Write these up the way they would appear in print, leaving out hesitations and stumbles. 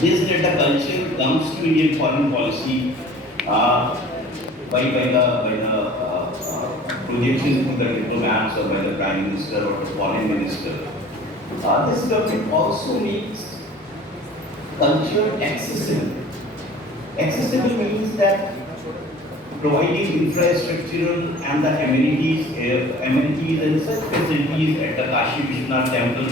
This that the culture comes to Indian foreign policy uh, by the projection to the diplomats or by the prime minister or the foreign minister. This government also makes culture accessible. Accessible means that providing infrastructural and the amenities and such facilities at the Kashi Vishwanath temple.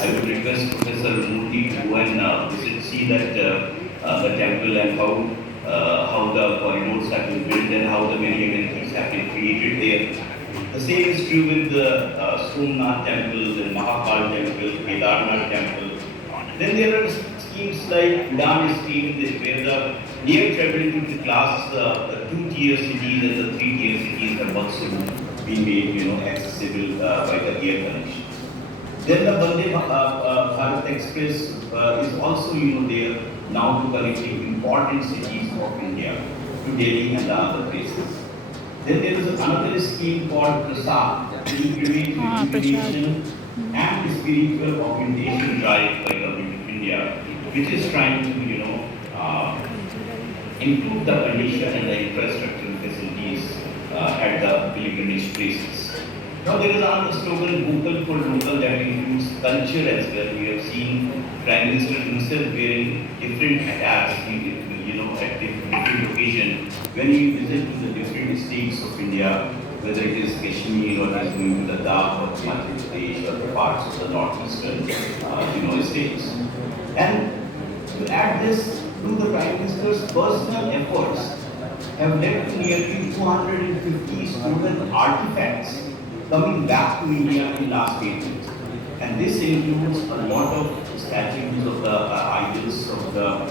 I would request Professor Murthy to go and see that the temple and how the corridors have been built and how the many amenities have been created there. The same is true with the Somnath temple, the Mahatma temple, Kedarnath temple. Then there are schemes like Udan scheme where the air traveling to the class, the two-tier cities and the three-tier cities have also been made, accessible by the air connection. Then the Bharat Express is also, there now to connecting important cities of India to Delhi and the other places. Then there is another scheme called Prasad, Pilgrimation and Spiritual Augmentation Drive by Government of India, which is trying to, improve the condition and the infrastructural facilities at the pilgrimage places. Now there is another slogan, vocal for local, that includes culture as well. We have seen Prime Minister himself wearing different hats, at different occasions when he visits the different states of India, whether it is Kashmir or is going to Ladakh or Madhya Pradesh or the parts of the northeastern, states. And to add this to the Prime Minister's personal efforts have led to nearly 250 stolen artifacts coming back to India in last 8 years. And this includes a lot of statues of the idols of the